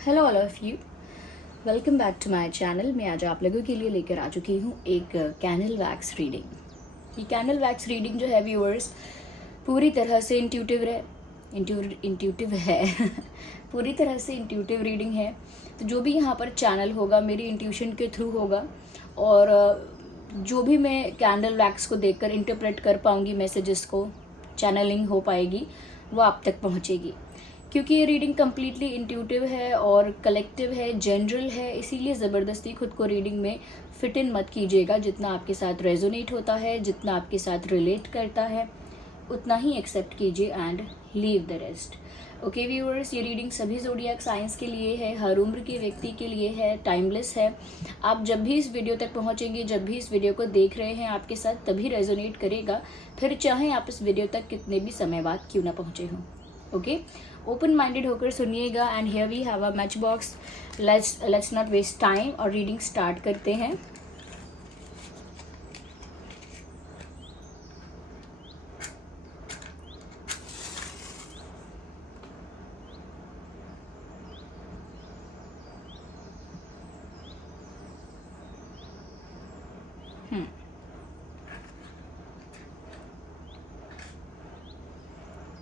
Hello all of you, welcome back to my channel. मैं आज आप लोगों के लिए लेकर आ चुकी हूँ एक कैंडल वैक्स रीडिंग। ये कैंडल वैक्स रीडिंग जो है व्यूअर्स पूरी तरह से इंट्यूटिव है पूरी तरह से इंट्यूटिव रीडिंग है। तो जो भी यहाँ पर चैनल होगा मेरी इंट्यूशन के थ्रू होगा और जो भी मैं कैंडल वैक्स को देखकर इंटरप्रेट कर पाऊँगी, मैसेजेस को चैनलिंग हो पाएगी, वो आप तक पहुँचेगी। क्योंकि ये रीडिंग कम्प्लीटली इंट्यूटिव है और कलेक्टिव है, जनरल है, इसीलिए ज़बरदस्ती खुद को रीडिंग में फिट इन मत कीजिएगा। जितना आपके साथ रेजोनेट होता है, जितना आपके साथ रिलेट करता है, उतना ही एक्सेप्ट कीजिए and leave the rest. Okay viewers, ये रीडिंग सभी ज़ोडिएक साइंस के लिए है, हर उम्र के व्यक्ति के लिए है, टाइमलेस है। आप जब भी इस वीडियो तक पहुँचेंगे, जब भी इस वीडियो को देख रहे हैं, आपके साथ तभी रेजोनेट करेगा, फिर चाहे आप इस वीडियो तक कितने भी समय बाद क्यों ना पहुँचे हों। ओके, ओपन माइंडेड होकर सुनिएगा। And here we have a match box. Let's not waste time और रीडिंग स्टार्ट करते हैं।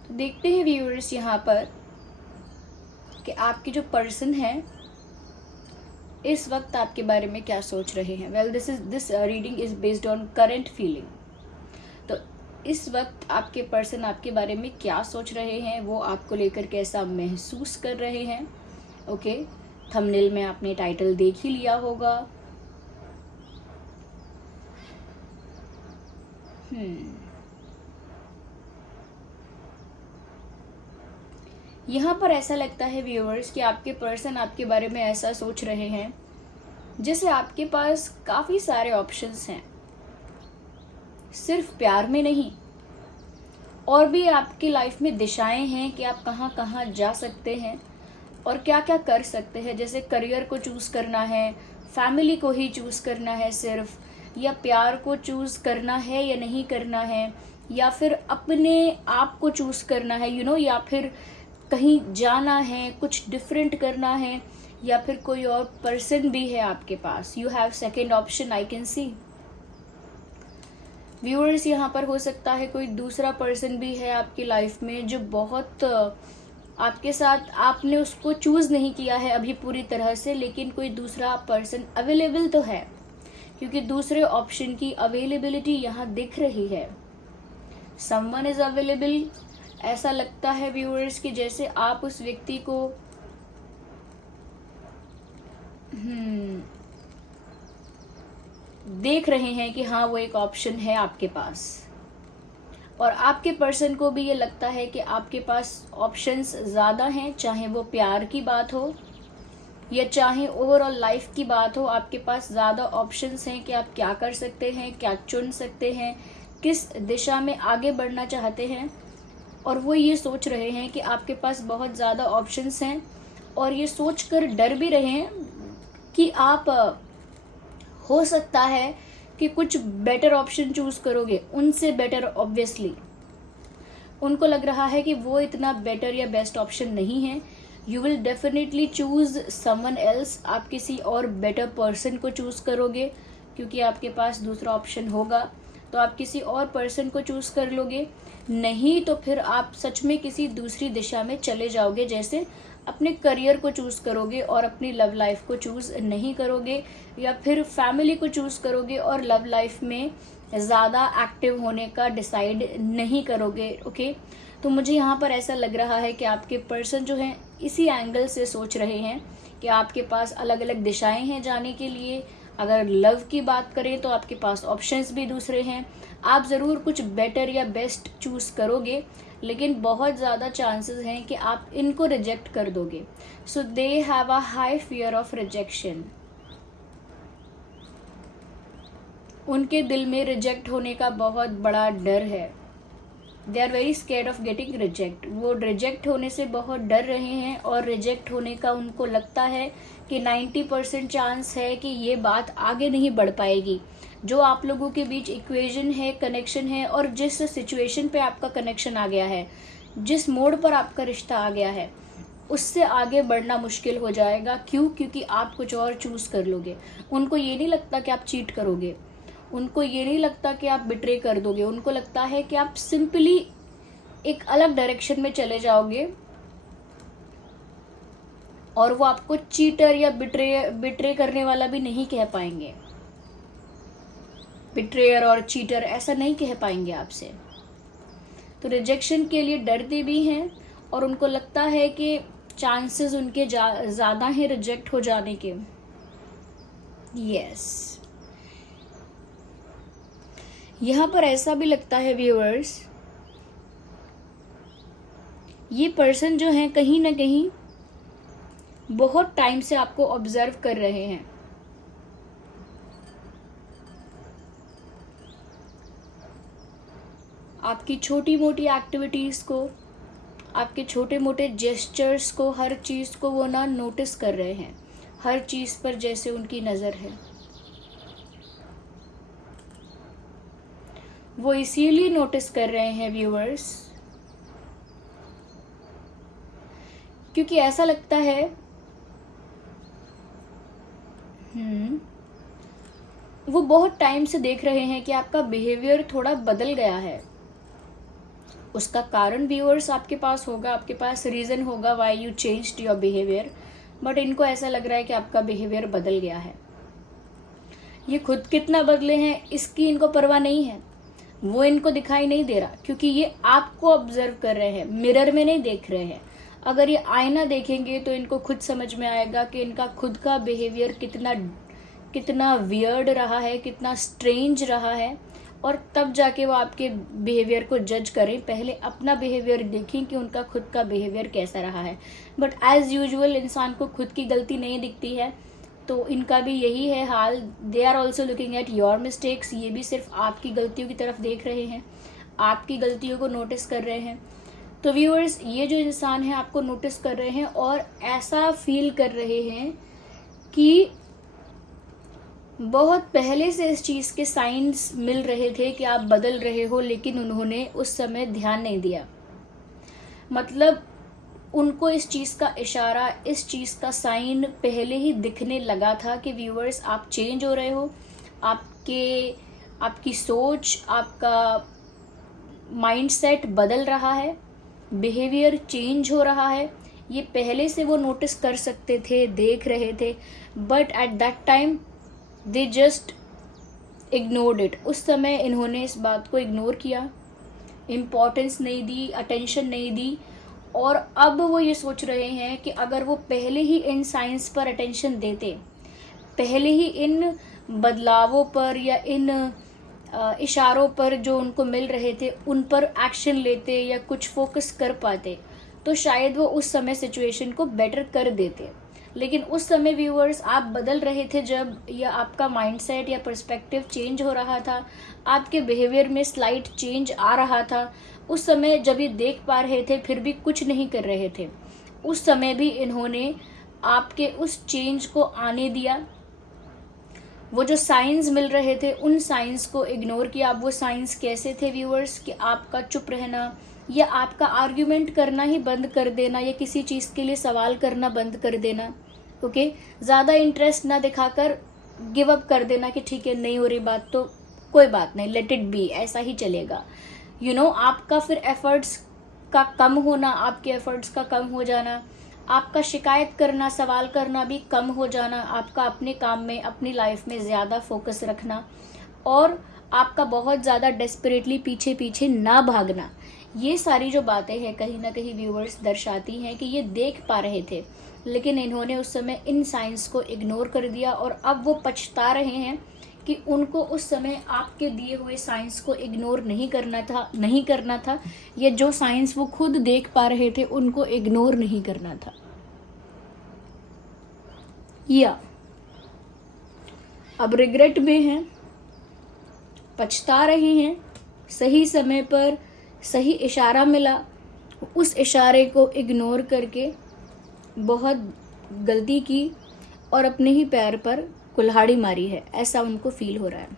तो देखते हैं व्यूअर्स यहाँ पर कि आपके जो पर्सन है इस वक्त आपके बारे में क्या सोच रहे हैं। Well, this reading is based on current feeling. तो इस वक्त आपके पर्सन आपके बारे में क्या सोच रहे हैं, वो आपको लेकर कैसा महसूस कर रहे हैं। ओके, थंबनेल में आपने टाइटल देख ही लिया होगा। यहाँ पर ऐसा लगता है व्यूअर्स कि आपके पर्सन आपके बारे में ऐसा सोच रहे हैं जैसे आपके पास काफ़ी सारे ऑप्शंस हैं, सिर्फ प्यार में नहीं, और भी आपकी लाइफ में दिशाएं हैं कि आप कहाँ कहाँ जा सकते हैं और क्या क्या कर सकते हैं। जैसे करियर को चूज़ करना है, फैमिली को ही चूज़ करना है सिर्फ, या प्यार को चूज़ करना है या नहीं करना है, या फिर अपने आप को चूज़ करना है या फिर कहीं जाना है, कुछ डिफरेंट करना है, या फिर कोई और पर्सन भी है आपके पास। You have second option, I can see. Viewers, यहाँ पर हो सकता है कोई दूसरा पर्सन भी है आपकी लाइफ में जो बहुत आपके साथ, आपने उसको चूज़ नहीं किया है अभी पूरी तरह से, लेकिन कोई दूसरा पर्सन अवेलेबल तो है, क्योंकि दूसरे ऑप्शन की अवेलेबिलिटी यहाँ दिख रही है। Someone is available. ऐसा लगता है व्यूअर्स कि जैसे आप उस व्यक्ति को देख रहे हैं कि हाँ, वो एक ऑप्शन है आपके पास, और आपके पर्सन को भी ये लगता है कि आपके पास ऑप्शंस ज़्यादा हैं। चाहे वो प्यार की बात हो या चाहे ओवरऑल लाइफ की बात हो, आपके पास ज़्यादा ऑप्शंस हैं कि आप क्या कर सकते हैं, क्या चुन सकते हैं, किस दिशा में आगे बढ़ना चाहते हैं। और वो ये सोच रहे हैं कि आपके पास बहुत ज़्यादा ऑप्शंस हैं, और ये सोचकर डर भी रहे हैं कि आप हो सकता है कि कुछ बेटर ऑप्शन चूज़ करोगे, उनसे बेटर। ऑब्वियसली उनको लग रहा है कि वो इतना बेटर या बेस्ट ऑप्शन नहीं है। You will definitely choose someone else. आप किसी और बेटर पर्सन को चूज़ करोगे, क्योंकि आपके पास दूसरा ऑप्शन होगा तो आप किसी और पर्सन को चूज़ कर लोगे। नहीं तो फिर आप सच में किसी दूसरी दिशा में चले जाओगे, जैसे अपने करियर को चूज़ करोगे और अपनी लव लाइफ को चूज़ नहीं करोगे, या फिर फैमिली को चूज़ करोगे और लव लाइफ में ज़्यादा एक्टिव होने का डिसाइड नहीं करोगे। ओके, तो मुझे यहाँ पर ऐसा लग रहा है कि आपके पर्सन जो हैं इसी एंगल से सोच रहे हैं कि आपके पास अलग अलग दिशाएं हैं जाने के लिए। अगर लव की बात करें तो आपके पास ऑप्शंस भी दूसरे हैं। आप ज़रूर कुछ बेटर या बेस्ट चूज़ करोगे, लेकिन बहुत ज़्यादा चांसेस हैं कि आप इनको रिजेक्ट कर दोगे। So they have a high fear of rejection. उनके दिल में रिजेक्ट होने का बहुत बड़ा डर है। They are very scared of getting reject. वो रिजेक्ट होने से बहुत डर रहे हैं, और रिजेक्ट होने का उनको लगता है कि 90% चांस है कि ये बात आगे नहीं बढ़ पाएगी। जो आप लोगों के बीच इक्वेशन है, कनेक्शन है, और जिस सिचुएशन पे आपका कनेक्शन आ गया है, जिस मोड़ पर आपका रिश्ता आ गया है, उससे आगे बढ़ना मुश्किल हो जाएगा। क्यों? क्योंकि आप कुछ और चूज़ कर लोगे। उनको ये नहीं लगता कि आप चीट करोगे, उनको ये नहीं लगता कि आप बिट्रे कर दोगे, उनको लगता है कि आप सिंपली एक अलग डायरेक्शन में चले जाओगे और वो आपको चीटर या बिट्रे करने वाला भी नहीं कह पाएंगे। बिट्रेयर और चीटर ऐसा नहीं कह पाएंगे आपसे। तो रिजेक्शन के लिए डरते भी हैं और उनको लगता है कि चांसेस उनके ज़्यादा हैं रिजेक्ट हो जाने के। यस, यहाँ पर ऐसा भी लगता है व्यूअर्स, ये पर्सन जो है कहीं ना कहीं बहुत टाइम से आपको ऑब्जर्व कर रहे हैं। आपकी छोटी मोटी एक्टिविटीज़ को, आपके छोटे मोटे जेस्चर्स को, हर चीज़ को वो ना नोटिस कर रहे हैं। हर चीज़ पर जैसे उनकी नज़र है। वो इसीलिए नोटिस कर रहे हैं व्यूअर्स, क्योंकि ऐसा लगता है वो बहुत टाइम से देख रहे हैं कि आपका बिहेवियर थोड़ा बदल गया है। उसका कारण व्यूअर्स आपके पास होगा, आपके पास रीज़न होगा why you changed your behaviour, but इनको ऐसा लग रहा है कि आपका बिहेवियर बदल गया है। ये खुद कितना बदले हैं इसकी इनको परवाह नहीं है, वो इनको दिखाई नहीं दे रहा, क्योंकि ये आपको ऑब्जर्व कर रहे हैं, मिरर में नहीं देख रहे हैं। अगर ये आईना देखेंगे तो इनको खुद समझ में आएगा कि इनका खुद का बिहेवियर कितना वियर्ड रहा है, कितना स्ट्रेंज रहा है, और तब जाके वो आपके बिहेवियर को जज करें। पहले अपना बिहेवियर देखें कि उनका खुद का बिहेवियर कैसा रहा है। बट एज़ यूजुअल इंसान को खुद की गलती नहीं दिखती है, तो इनका भी यही है हाल। They are also looking at your mistakes. ये भी सिर्फ आपकी गलतियों की तरफ देख रहे हैं, आपकी गलतियों को नोटिस कर रहे हैं। तो व्यूअर्स, ये जो इंसान है आपको नोटिस कर रहे हैं और ऐसा फील कर रहे हैं कि बहुत पहले से इस चीज़ के साइंस मिल रहे थे कि आप बदल रहे हो, लेकिन उन्होंने उस समय ध्यान नहीं दिया। मतलब उनको इस चीज़ का इशारा, इस चीज़ का साइन पहले ही दिखने लगा था कि व्यूअर्स आप चेंज हो रहे हो, आपकी सोच, आपका माइंडसेट बदल रहा है, बिहेवियर चेंज हो रहा है। ये पहले से वो नोटिस कर सकते थे, देख रहे थे, but at that time they just ignored it. उस समय इन्होंने इस बात को इग्नोर किया, इम्पोर्टेंस नहीं दी, अटेंशन नहीं दी, और अब वो ये सोच रहे हैं कि अगर वो पहले ही इन साइंस पर अटेंशन देते, पहले ही इन बदलावों पर या इन इशारों पर जो उनको मिल रहे थे उन पर एक्शन लेते या कुछ फोकस कर पाते, तो शायद वो उस समय सिचुएशन को बेटर कर देते। लेकिन उस समय व्यूअर्स आप बदल रहे थे जब, या आपका माइंडसेट या पर्सपेक्टिव चेंज हो रहा था, आपके बिहेवियर में स्लाइट चेंज आ रहा था। उस समय जब ये देख पा रहे थे फिर भी कुछ नहीं कर रहे थे, उस समय भी इन्होंने आपके उस चेंज को आने दिया। वो जो साइंस मिल रहे थे उन साइंस को इग्नोर किया। अब वो साइंस कैसे थे व्यूअर्स, कि आपका चुप रहना या आपका आर्ग्यूमेंट करना ही बंद कर देना, या किसी चीज़ के लिए सवाल करना बंद कर देना। ओके, ज़्यादा इंटरेस्ट ना दिखाकर गिव अप कर देना कि ठीक है नहीं हो रही बात तो कोई बात नहीं, लेट इट बी, ऐसा ही चलेगा। आपका फिर एफर्ट्स का कम होना, आपके एफर्ट्स का कम हो जाना, आपका शिकायत करना, सवाल करना भी कम हो जाना, आपका अपने काम में, अपनी लाइफ में ज़्यादा फोकस रखना, और आपका बहुत ज़्यादा डेस्परेटली पीछे पीछे ना भागना। ये सारी जो बातें हैं कहीं ना कहीं व्यूअर्स दर्शाती हैं कि ये देख पा रहे थे, लेकिन इन्होंने उस समय इन साइंस को इग्नोर कर दिया, और अब वो पछता रहे हैं कि उनको उस समय आपके दिए हुए साइंस को इग्नोर नहीं करना था, ये जो साइंस वो खुद देख पा रहे थे उनको इग्नोर नहीं करना था। या अब रिग्रेट में हैं, पछता रहे हैं, सही समय पर सही इशारा मिला, उस इशारे को इग्नोर करके बहुत गलती की और अपने ही पैर पर कुल्हाड़ी मारी है, ऐसा उनको फील हो रहा है।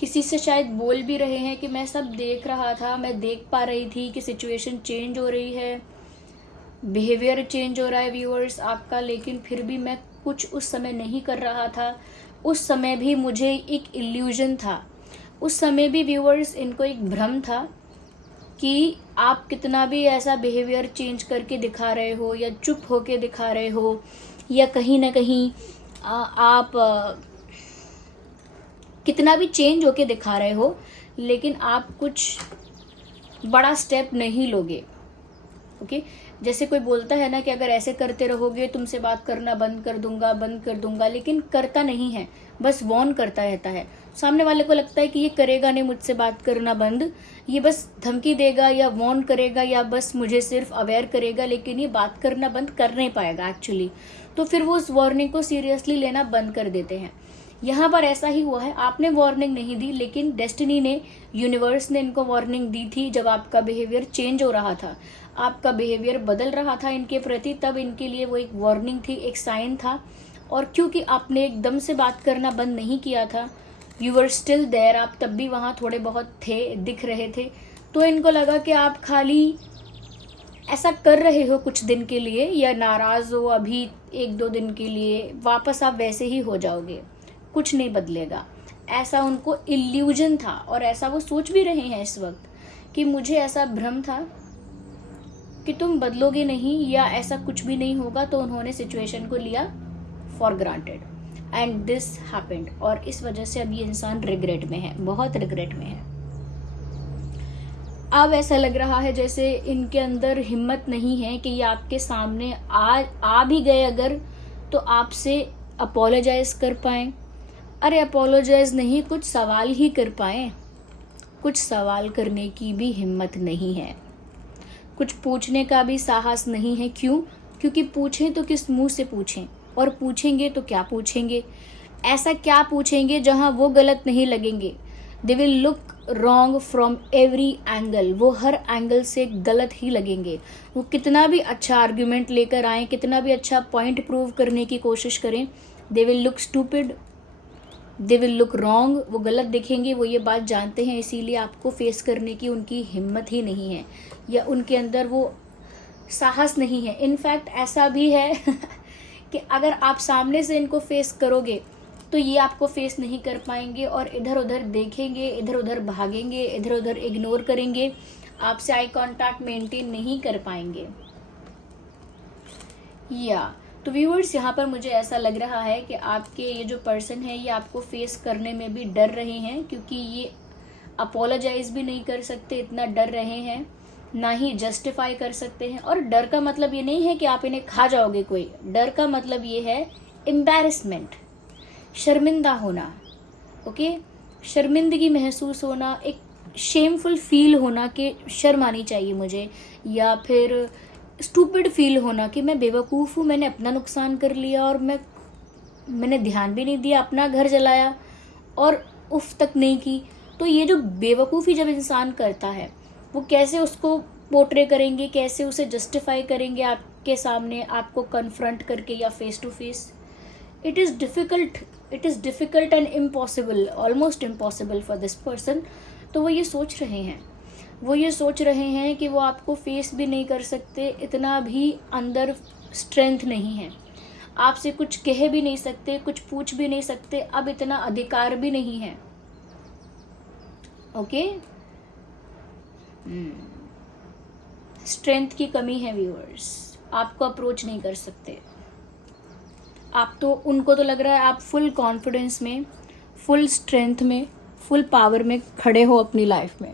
किसी से शायद बोल भी रहे हैं कि मैं सब देख रहा था, मैं देख पा रही थी कि सिचुएशन चेंज हो रही है, बिहेवियर चेंज हो रहा है व्यूअर्स आपका, लेकिन फिर भी मैं कुछ उस समय नहीं कर रहा था। उस समय भी मुझे एक इल्यूजन था, उस समय भी व्यूअर्स इनको एक भ्रम था कि आप कितना भी ऐसा बिहेवियर चेंज करके दिखा रहे हो या चुप होके दिखा रहे हो या कहीं ना कहीं आप कितना भी चेंज होके दिखा रहे हो, लेकिन आप कुछ बड़ा स्टेप नहीं लोगे। ओके, जैसे कोई बोलता है ना कि अगर ऐसे करते रहोगे तुमसे बात करना बंद कर दूंगा, लेकिन करता नहीं है, बस वॉर्न करता रहता है। सामने वाले को लगता है कि ये करेगा नहीं मुझसे बात करना बंद, ये बस धमकी देगा या वॉर्न करेगा या बस मुझे सिर्फ अवेयर करेगा, लेकिन ये बात करना बंद कर नहीं पाएगा एक्चुअली। तो फिर वो उस वार्निंग को सीरियसली लेना बंद कर देते हैं। यहाँ पर ऐसा ही हुआ है, आपने वार्निंग नहीं दी, लेकिन डेस्टिनी ने, यूनिवर्स ने इनको वार्निंग दी थी। जब आपका बिहेवियर चेंज हो रहा था, आपका बिहेवियर बदल रहा था इनके प्रति, तब इनके लिए वो एक वार्निंग थी, एक साइन था। और क्योंकि आपने एकदम से बात करना बंद नहीं किया था, यू वर स्टिल देयर, आप तब भी वहाँ थोड़े बहुत थे, दिख रहे थे, तो इनको लगा कि आप खाली ऐसा कर रहे हो कुछ दिन के लिए या नाराज हो अभी 1-2 दिन के लिए, वापस आप वैसे ही हो जाओगे, कुछ नहीं बदलेगा। ऐसा उनको इल्यूजन था और ऐसा वो सोच भी रहे हैं इस वक्त कि मुझे ऐसा भ्रम था कि तुम बदलोगे नहीं या ऐसा कुछ भी नहीं होगा। तो उन्होंने सिचुएशन को लिया for granted and this happened, और इस वजह से अब ये इंसान रिग्रेट में है, बहुत रिग्रेट में है। अब ऐसा लग रहा है जैसे इनके अंदर हिम्मत नहीं है कि ये आपके सामने आ भी गए अगर, तो आपसे अपोलोजाइज कर पाएं। अरे अपोलोजाइज नहीं, कुछ सवाल ही कर पाएं। कुछ सवाल करने की भी हिम्मत नहीं है, कुछ पूछने का भी साहस नहीं है। क्यों? क्योंकि पूछें तो किस मुंह से पूछें, और पूछेंगे तो क्या पूछेंगे, ऐसा क्या पूछेंगे जहां वो गलत नहीं लगेंगे। They will look wrong from every angle, वो हर एंगल से गलत ही लगेंगे। वो कितना भी अच्छा आर्ग्यूमेंट लेकर आए, कितना भी अच्छा पॉइंट प्रूव करने की कोशिश करें, they will look stupid, they will look wrong, वो गलत दिखेंगे। वो ये बात जानते हैं, इसीलिए आपको फेस करने की उनकी हिम्मत ही नहीं है या उनके अंदर वो साहस नहीं है। इनफैक्ट ऐसा भी है कि अगर आप सामने से इनको फेस करोगे तो ये आपको फेस नहीं कर पाएंगे और इधर उधर देखेंगे, इधर उधर भागेंगे, इधर उधर इग्नोर करेंगे, आपसे आई कांटेक्ट मेंटेन नहीं कर पाएंगे। तो व्यूअर्स, यहाँ पर मुझे ऐसा लग रहा है कि आपके ये जो पर्सन है ये आपको फेस करने में भी डर रहे हैं, क्योंकि ये अपोलोजाइज भी नहीं कर सकते, इतना डर रहे हैं, ना ही जस्टिफाई कर सकते हैं। और डर का मतलब ये नहीं है कि आप इन्हें खा जाओगे कोई, डर का मतलब ये है एम्बैरेसमेंट, शर्मिंदा होना। ओके, शर्मिंदगी महसूस होना, एक शेमफुल फील होना कि शर्म आनी चाहिए मुझे, या फिर स्टूपिड फील होना कि मैं बेवकूफ़ हूँ, मैंने अपना नुकसान कर लिया और मैंने ध्यान भी नहीं दिया, अपना घर जलाया और उफ तक नहीं की। तो ये जो बेवकूफ़ी जब इंसान करता है, वो कैसे उसको पोर्ट्रे करेंगे, कैसे उसे जस्टिफाई करेंगे आपके सामने, आपको कन्फ्रंट करके या face to face. It is difficult and impossible, almost impossible for this person. तो वो ये सोच रहे हैं कि वो आपको फेस भी नहीं कर सकते, इतना भी अंदर स्ट्रेंथ नहीं है, आपसे कुछ कह भी नहीं सकते, कुछ पूछ भी नहीं सकते, अब इतना अधिकार भी नहीं है। ओके, स्ट्रेंथ की कमी है व्यूअर्स, आपको अप्रोच नहीं कर सकते। आप तो, उनको तो लग रहा है आप फुल कॉन्फिडेंस में, फुल स्ट्रेंथ में, फुल पावर में खड़े हो अपनी लाइफ में।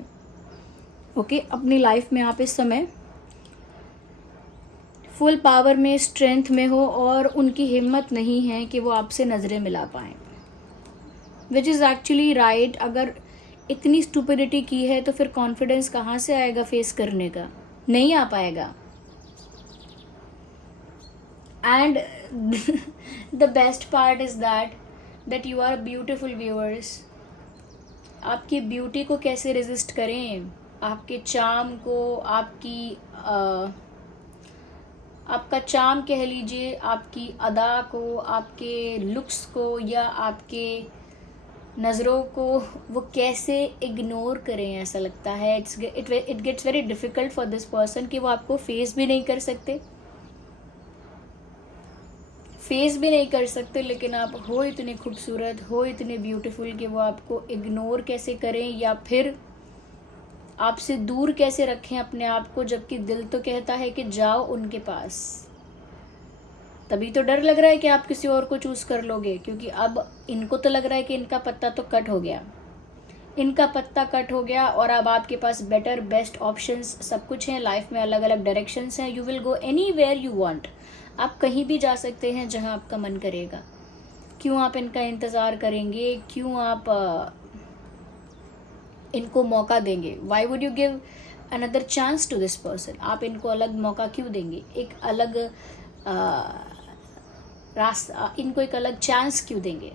ओके, अपनी लाइफ में आप इस समय फुल पावर में, स्ट्रेंथ में हो और उनकी हिम्मत नहीं है कि वो आपसे नज़रें मिला पाएँ, विच इज़ एक्चुअली राइट। अगर इतनी स्टुपिडिटी की है तो फिर कॉन्फिडेंस कहाँ से आएगा फेस करने का? नहीं आ पाएगा। And the best part is that you are beautiful viewers. आपकी ब्यूटी को कैसे रेजिस्ट करें, आपके चार्म को, आपका चार्म कह लीजिए, आपकी अदा को, आपके लुक्स को, या आपके नज़रों को वो कैसे इग्नोर करें, ऐसा लगता है। It gets very difficult for this person कि वो आपको फेस भी नहीं कर सकते, लेकिन आप हो इतने खूबसूरत, हो इतने ब्यूटीफुल कि वो आपको इग्नोर कैसे करें या फिर आपसे दूर कैसे रखें अपने आप को, जबकि दिल तो कहता है कि जाओ उनके पास। तभी तो डर लग रहा है कि आप किसी और को चूज़ कर लोगे, क्योंकि अब इनको तो लग रहा है कि इनका पत्ता तो कट हो गया, और अब आपके पास बेटर बेस्ट ऑप्शंस सब कुछ हैं लाइफ में, अलग अलग डायरेक्शंस हैं। You will go anywhere you want, आप कहीं भी जा सकते हैं जहां आपका मन करेगा। क्यों आप इनका इंतज़ार करेंगे, क्यों आप इनको मौका देंगे? Why would you give another chance to this person? आप इनको अलग मौका क्यों देंगे, एक अलग रास्ता, इनको एक अलग चांस क्यों देंगे?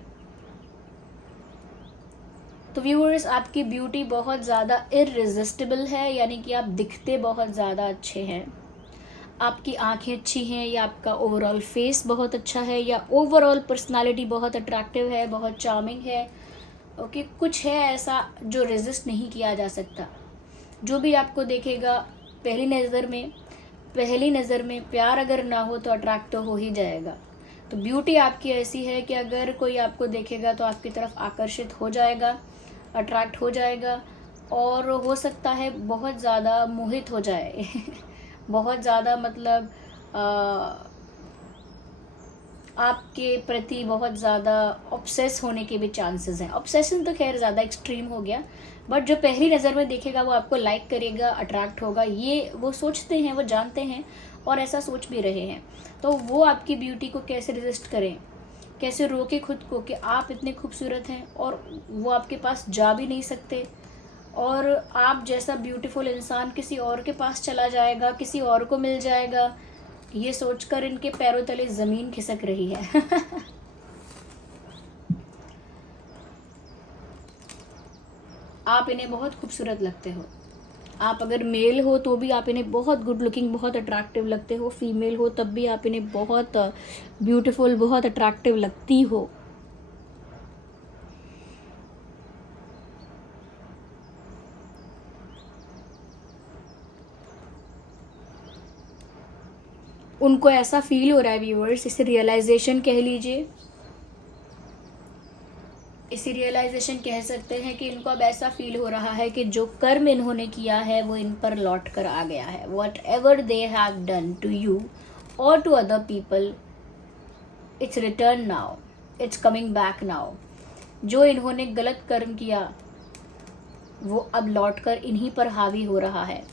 तो व्यूअर्स, आपकी ब्यूटी बहुत ज़्यादा इररेजिस्टिबल है, यानी कि आप दिखते बहुत ज़्यादा अच्छे हैं, आपकी आंखें अच्छी हैं, या आपका ओवरऑल फेस बहुत अच्छा है, या ओवरऑल पर्सनालिटी बहुत अट्रैक्टिव है, बहुत चार्मिंग है। ओके, कुछ है ऐसा जो रेजिस्ट नहीं किया जा सकता। जो भी आपको देखेगा पहली नज़र में प्यार अगर ना हो तो अट्रैक्ट तो हो ही जाएगा। तो ब्यूटी आपकी ऐसी है कि अगर कोई आपको देखेगा तो आपकी तरफ आकर्षित हो जाएगा, अट्रैक्ट हो जाएगा, और हो सकता है बहुत ज़्यादा मोहित हो जाए बहुत ज़्यादा, मतलब आपके प्रति बहुत ज़्यादा ऑब्सेस होने के भी चांसेस हैं। ऑब्सेशन तो खैर ज़्यादा एक्सट्रीम हो गया, बट जो पहली नज़र में देखेगा वो आपको लाइक करेगा, अट्रैक्ट होगा, ये वो सोचते हैं, वो जानते हैं और ऐसा सोच भी रहे हैं। तो वो आपकी ब्यूटी को कैसे रेजिस्ट करें, कैसे रोके खुद को कि आप इतने खूबसूरत हैं और वो आपके पास जा भी नहीं सकते, और आप जैसा ब्यूटीफुल इंसान किसी और के पास चला जाएगा, किसी और को मिल जाएगा, ये सोचकर इनके पैरों तले ज़मीन खिसक रही है आप इन्हें बहुत खूबसूरत लगते हो। आप अगर मेल हो तो भी आप इन्हें बहुत गुड लुकिंग, बहुत अट्रैक्टिव लगते हो। फीमेल हो तब भी आप इन्हें बहुत ब्यूटीफुल, बहुत अट्रैक्टिव लगती हो। उनको ऐसा फील हो रहा है व्यूअर्स, इसे रियलाइजेशन कह लीजिए, इसी रियलाइजेशन कह सकते हैं कि इनको अब ऐसा फील हो रहा है कि जो कर्म इन्होंने किया है वो इन पर लौट कर आ गया है। Whatever they have done to you और to other people, it's return now, it's coming back now. जो इन्होंने गलत कर्म किया वो अब लौट कर इन्हीं पर हावी हो रहा है,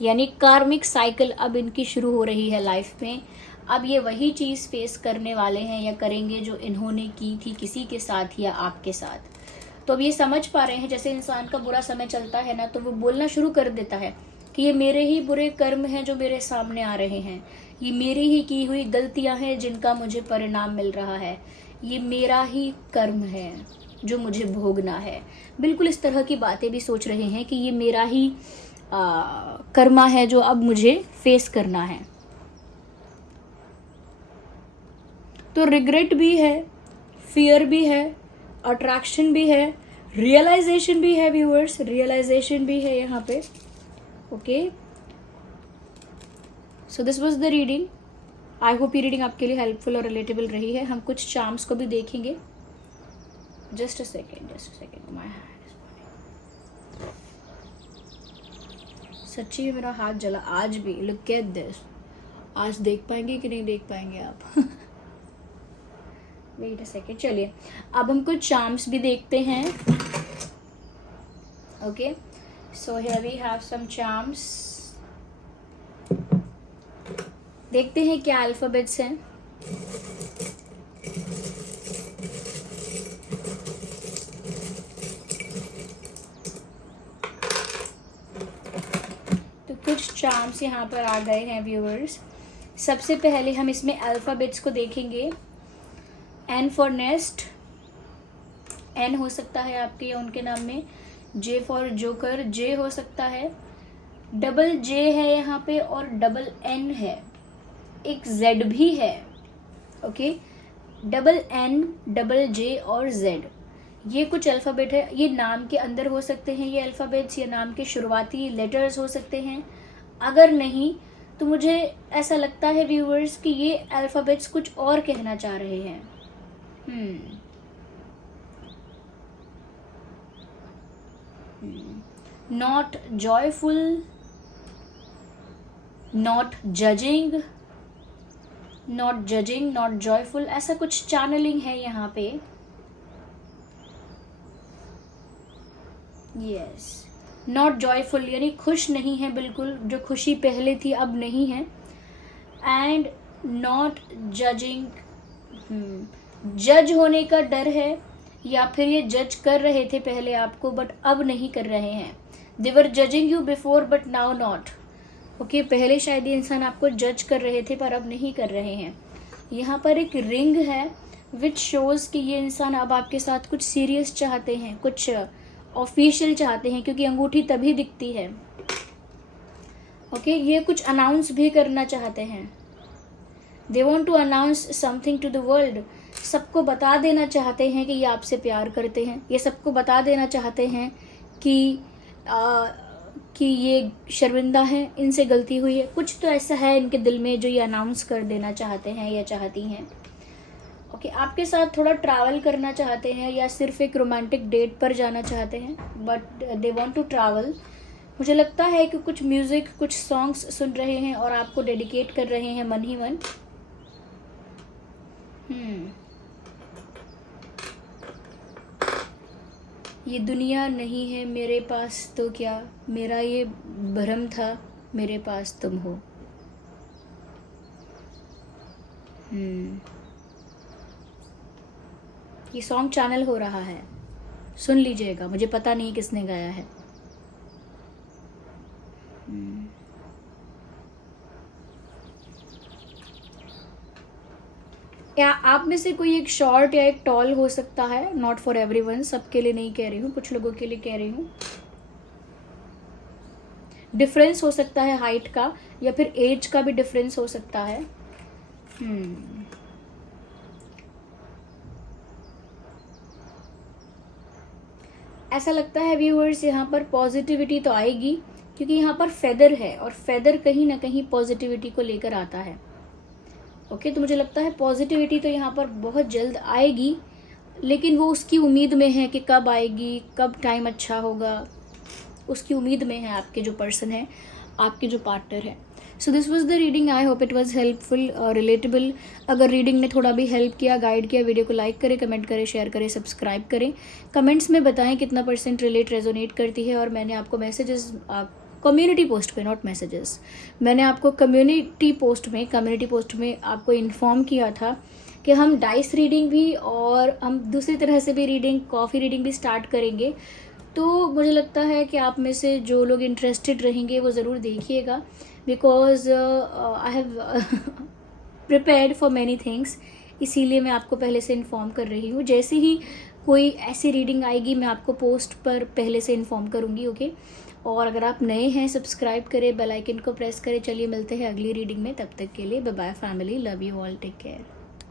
यानी कार्मिक साइकिल अब इनकी शुरू हो रही है लाइफ में। अब ये वही चीज़ फेस करने वाले हैं या करेंगे जो इन्होंने की थी किसी के साथ या आपके साथ। तो अब ये समझ पा रहे हैं, जैसे इंसान का बुरा समय चलता है ना, तो वो बोलना शुरू कर देता है कि ये मेरे ही बुरे कर्म हैं जो मेरे सामने आ रहे हैं, ये मेरी ही की हुई गलतियां हैं जिनका मुझे परिणाम मिल रहा है, ये मेरा ही कर्म है जो मुझे भोगना है। बिल्कुल इस तरह की बातें भी सोच रहे हैं कि ये मेरा ही कर्मा है जो अब मुझे फेस करना है। तो रिग्रेट भी है, फियर भी है, अट्रैक्शन भी है, रियलाइजेशन भी है व्यूअर्स, रियलाइजेशन भी है यहाँ पे। Okay, so this was the reading. I hope ये रीडिंग आपके लिए हेल्पफुल और रिलेटेबल रही है। हम कुछ चार्म्स को भी देखेंगे। जस्ट अ सेकेंड, माय सच्ची में मेरा हाथ जला आज भी। Look at this. आज देख पाएंगे कि नहीं देख पाएंगे आप वेट अ सेकेंड। चलिए अब हम कुछ चार्म्स भी देखते हैं। Okay, so here we have some charms. देखते हैं क्या अल्फाबेट्स हैं। कुछ चार्म्स यहाँ पर आ गए हैं व्यूअर्स। सबसे पहले हम इसमें अल्फ़ाबेट्स को देखेंगे। एन फॉर नेस्ट, एन हो सकता है आपके या उनके नाम में। जे फॉर जोकर, जे हो सकता है। डबल जे है यहाँ पे और डबल एन है, एक जेड भी है। ओके, डबल एन, डबल जे और जेड, ये कुछ अल्फ़ाबेट है, ये नाम के अंदर हो सकते हैं ये अल्फ़ाबेट्स, या नाम के शुरुआती लेटर्स हो सकते हैं। अगर नहीं तो मुझे ऐसा लगता है व्यूअर्स कि ये अल्फ़ाबेट्स कुछ और कहना चाह रहे हैं। Not joyful, not judging, not judging, not joyful, ऐसा कुछ चैनलिंग है यहाँ पे। यस, नॉट जॉयफुल यानी खुश नहीं है बिल्कुल, जो खुशी पहले थी अब नहीं है। एंड नॉट जजिंग, जज होने का डर है, या फिर ये जज कर रहे थे पहले आपको बट अब नहीं कर रहे हैं। They were judging you before but now not. Okay, पहले शायद ये इंसान आपको जज कर रहे थे पर अब नहीं कर रहे हैं। यहाँ पर एक रिंग है विच शोज़ कि ये इंसान अब आपके साथ कुछ सीरियस चाहते हैं, कुछ ऑफिशियल चाहते हैं, क्योंकि अंगूठी तभी दिखती है। ओके, ये कुछ अनाउंस भी करना चाहते हैं। They want to announce something to the world. सबको बता देना चाहते हैं कि ये आपसे प्यार करते हैं, ये सबको बता देना चाहते हैं कि ये शर्मिंदा हैं, इनसे गलती हुई है। कुछ तो ऐसा है इनके दिल में जो ये अनाउंस कर देना चाहते हैं या चाहती हैं। ओके, आपके साथ थोड़ा ट्रैवल करना चाहते हैं या सिर्फ एक रोमांटिक डेट पर जाना चाहते हैं, but they want to travel. मुझे लगता है कि कुछ म्यूज़िक, कुछ सॉन्ग्स सुन रहे हैं और आपको डेडिकेट कर रहे हैं मन ही मन। ये दुनिया नहीं है मेरे पास तो क्या, मेरा ये भ्रम था मेरे पास तुम हो। ये सॉन्ग चैनल हो रहा है, सुन लीजिएगा, मुझे पता नहीं किसने गाया है। या आप में से कोई एक शॉर्ट या एक टॉल हो सकता है, नॉट फॉर एवरीवन, सबके लिए नहीं कह रही हूँ, कुछ लोगों के लिए कह रही हूँ। डिफरेंस हो सकता है हाइट का, या फिर एज का भी डिफरेंस हो सकता है। ऐसा लगता है व्यूअर्स यहाँ पर पॉजिटिविटी तो आएगी, क्योंकि यहाँ पर फेदर है और फेदर कहीं ना कहीं पॉजिटिविटी को लेकर आता है। ओके, तो मुझे लगता है पॉजिटिविटी तो यहाँ पर बहुत जल्द आएगी, लेकिन वो उसकी उम्मीद में है कि कब आएगी, कब टाइम अच्छा होगा, उसकी उम्मीद में है आपके जो पर्सन है, आपके जो पार्टनर है। So this was the reading, I hope it was helpful और रिलेटेबल। अगर रीडिंग ने थोड़ा भी हेल्प किया, गाइड किया, वीडियो को लाइक करें, कमेंट करें, शेयर करें, सब्सक्राइब करें। कमेंट्स में बताएं कितना % रिलेट रेजोनेट करती है। और मैंने आपको मैसेजेस कम्युनिटी पोस्ट पे, नॉट मैसेजेस, मैंने आपको कम्युनिटी पोस्ट में आपको इन्फॉर्म किया था कि हम डाइस रीडिंग भी और हम दूसरी तरह से भी रीडिंग, कॉफ़ी रीडिंग भी स्टार्ट करेंगे। तो मुझे लगता है कि आप में से जो लोग इंटरेस्टेड रहेंगे वो ज़रूर देखिएगा, because I have prepared for many things, इसीलिए मैं आपको पहले से इन्फॉर्म कर रही हूँ। जैसे ही कोई ऐसी रीडिंग आएगी मैं आपको पोस्ट पर पहले से इन्फॉर्म करूँगी। ओके, और अगर आप नए हैं सब्सक्राइब करें, बेल आइकन को प्रेस करें। चलिए मिलते हैं अगली रीडिंग में, तब तक के लिए bye bye family, love you all, take care.